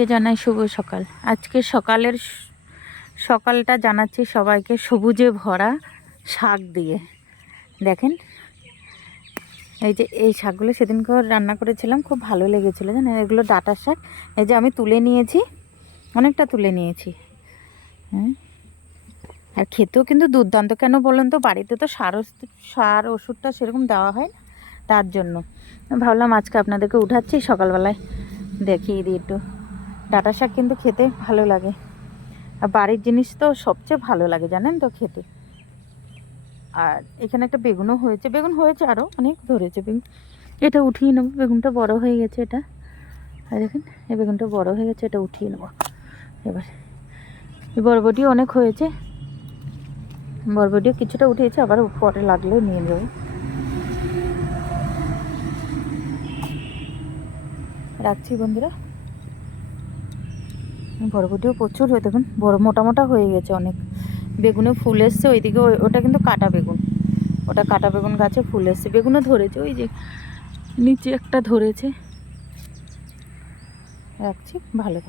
সবাইকে জানাই শুভ সকাল। আজকে সকালটা জানাচ্ছি সবাইকে সবুজে ভরা শাক দিয়ে। দেখেন এই যে এই শাকগুলো সেদিনকে রান্না করেছিলাম, খুব ভালো লেগেছিলো জানেন। এগুলো ডাঁটার শাক। এই যে আমি তুলে নিয়েছি, অনেকটা তুলে নিয়েছি। হ্যাঁ, আর খেতেও কিন্তু দুর্দান্ত। কেন বলেন তো, বাড়িতে তো সার ওষুধটা সেরকম দেওয়া হয় না, তার জন্য ভাবলাম আজকে আপনাদেরকে উঠাচ্ছি সকালবেলায় দেখিয়ে দিই একটু। ডাঁটা শাক কিন্তু খেতে ভালো লাগে, আর বাড়ির জিনিস তো সবচেয়ে ভালো লাগে জানেন তো খেতে। আর এখানে একটা বেগুন হয়েছে, আরও অনেক ধরেছে বেগুন। এটা উঠিয়ে নেবো, বেগুনটা বড় হয়ে গেছে এটা। আর দেখেন এই বেগুনটা বড় হয়ে গেছে, এটা উঠিয়ে নেবো এবার। বরবটিও অনেক হয়েছে, বরবটিও কিছুটা উঠিয়েছে, আবার পরে লাগলেও নিয়ে নেবো। রাখছি বন্ধুরা। বরবটিও প্রচুর হয়ে, দেখুন বড় মোটা মোটা হয়ে গেছে অনেক। বেগুনে ফুল এসছে ওইদিকে, ওটা কিন্তু কাটা বেগুন, ওটা কাটা বেগুন গাছে ফুল এসছে। বেগুনও ধরেছে, ওই যে নিচে একটা ধরেছে। রাখছি, ভালো থাকে।